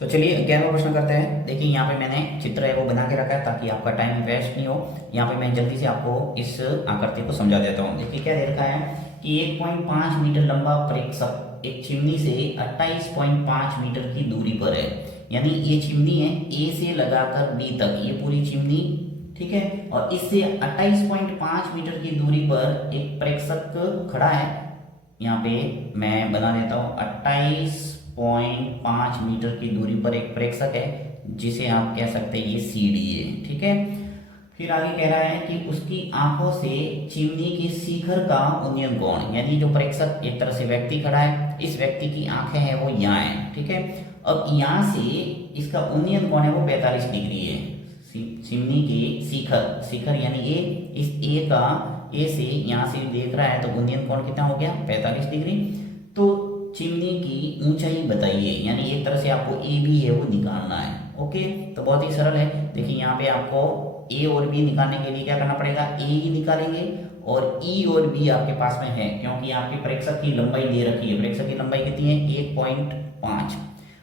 तो चलिए 11वां प्रश्न करते हैं। देखिए यहाँ पे मैंने चित्र है वो बना के रखा है ताकि आपका टाइम वेस्ट नहीं हो। यहाँ पे मैं जल्दी से आपको इस आकृति को समझा देता हूँ। देखिए क्या दे रखा है कि 1.5 मीटर लंबा प्रेक्षक एक चिमनी से 28.5 मीटर की दूरी पर है। यानी ये चिमनी है ए से लगाकर बी तक, ये पूरी चिमनी, ठीक है। और इससे 28.5 मीटर की दूरी पर एक प्रेक्षक खड़ा है। यहाँ पे मैं बना देता हूँ, 28.5 मीटर की दूरी पर एक प्रेक्षक है जिसे आप कह सकते हैं ये सीढ़ी है, ठीक है। फिर आगे कह रहा है कि उसकी आंखों से चिमनी के शिखर का उन्नयन कोण, यानी जो प्रेक्षक एक तरह से व्यक्ति खड़ा है, इस व्यक्ति की आंखें हैं वो यहाँ है, ठीक है। अब यहाँ से इसका उन्नयन कोण है वो 45 डिग्री है। चिमनी के शिखर, शिखर यानी ये, इस ए का, ए से यहाँ से देख रहा है तो उन्नयन कोण कितना हो गया, 45 डिग्री। तो चिमनी की ऊंचाई बताइए, यानी एक तरह से आपको ए बी है वो निकालना है। ओके, तो बहुत ही सरल है। देखिए यहाँ पे आपको ए और बी निकालने के लिए क्या करना पड़ेगा, ए ही निकालेंगे और ई और बी आपके पास में है, क्योंकि आपके प्रेक्षक की लंबाई दे रखी है। प्रेक्षक की लंबाई कितनी है, 1.5।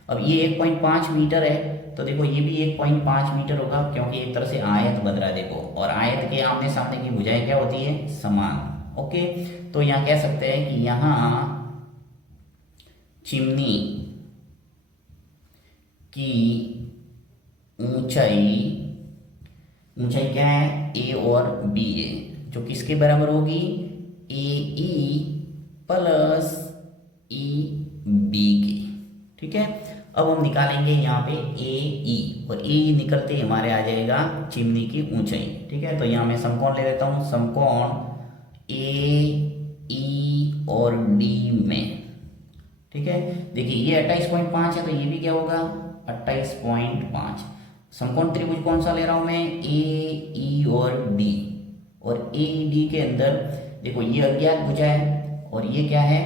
अब ये 1.5 मीटर है तो देखो ये भी 1.5 मीटर होगा, क्योंकि एक तरह से आयत बन रहा है देखो, और आयत के आमने सामने की भुजाएं क्या होती है, समान। ओके, तो यहाँ कह सकते हैं कि यहाँ चिमनी की ऊंचाई, ऊंचाई क्या है, ए और बी है, जो किसके बराबर होगी, ए ई प्लस ई बी की, ठीक है। अब हम निकालेंगे यहाँ पे ए ई, और ए ई निकलते ही हमारे आ जाएगा चिमनी की ऊंचाई, ठीक है। तो यहाँ मैं समकोण ले लेता हूँ, समकोण ए ई और डी में, ठीक है। देखिए ये 28.5 है तो ये भी क्या होगा, 28.5। समकोण त्रिभुज कौन सा ले रहा हूं मैं, ए ई और डी, और ए ई डी के अंदर देखो ये अज्ञात भुजा है और ये क्या है,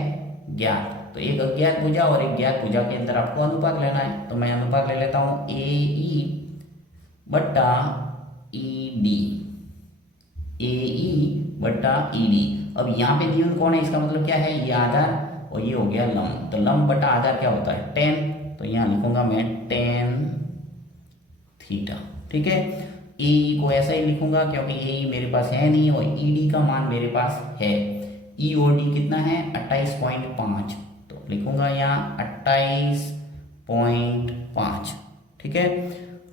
ज्ञात। तो एक अज्ञात भुजा और एक ज्ञात भुजा के अंदर आपको अनुपात लेना है, तो मैं अनुपात ले लेता हूं ए ई बट्टा ई डी, ए ई बट्टा ई डी। अब यहाँ पे नियम कौन है, इसका मतलब क्या है, ये आधार और ये हो गया लंब। तो लंब बटा आधार क्या होता है, 10। तो यहाँ लिखूंगा मैं 10 थीटा, ठीक है। ए को ऐसा ही लिखूंगा क्योंकि ए मेरे पास है नहीं और ई डी का मान मेरे पास है। ई और डी कितना है, 28.5, तो लिखूंगा यहाँ 28.5, ठीक है।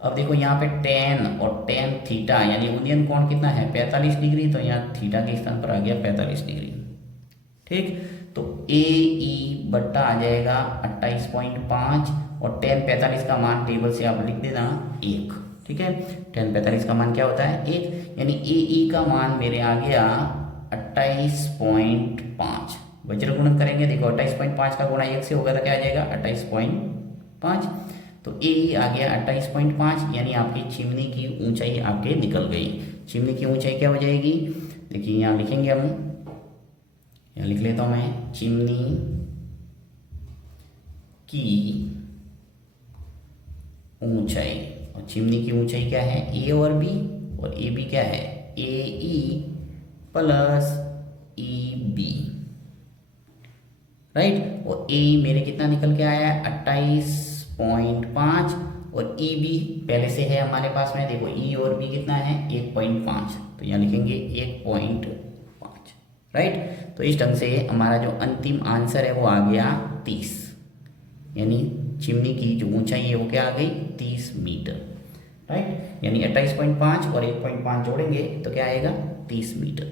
अब देखो यहाँ पे 10 और 10 थीटा, यानी उन्नयन कोण कितना है, 45 डिग्री। तो यहाँ थीटा के स्थान पर आ गया 45 डिग्री, ठीक। तो ए ई बट्टा आ जाएगा 28.5 और 10 45 का मान टेबल से आप लिख देना 1, ठीक है। 10 45 का मान क्या होता है, 1, यानी ए ई का मान मेरे आ गया 28.5। वज्र गुणन करेंगे, देखो 28.5 का गुणा 1 से होगा तो क्या आ जाएगा, 28.5। तो ए ई आ गया 28.5, यानी आपकी चिमनी की ऊंचाई आपके निकल गई। चिमनी की ऊंचाई क्या हो जाएगी, देखिए यहाँ लिखेंगे हम, यहाँ लिख लेता हूं मैं, चिमनी की ऊंचाई, और चिमनी की ऊंचाई क्या है, ए और बी, और ए बी क्या है, a e plus e b, right. और ए मेरे कितना निकल के आया है, 28.5, और ई बी पहले से है हमारे पास में, देखो ई और बी कितना है, 1.5। तो यहाँ लिखेंगे 1.5, राइट। तो इस ढंग से हमारा जो अंतिम आंसर है वो आ गया 30, यानी चिमनी की जो ऊंचाई है वो क्या आ गई, 30 मीटर, राइट। यानी 28.5 और 1.5 जोड़ेंगे तो क्या आएगा, 30 मीटर।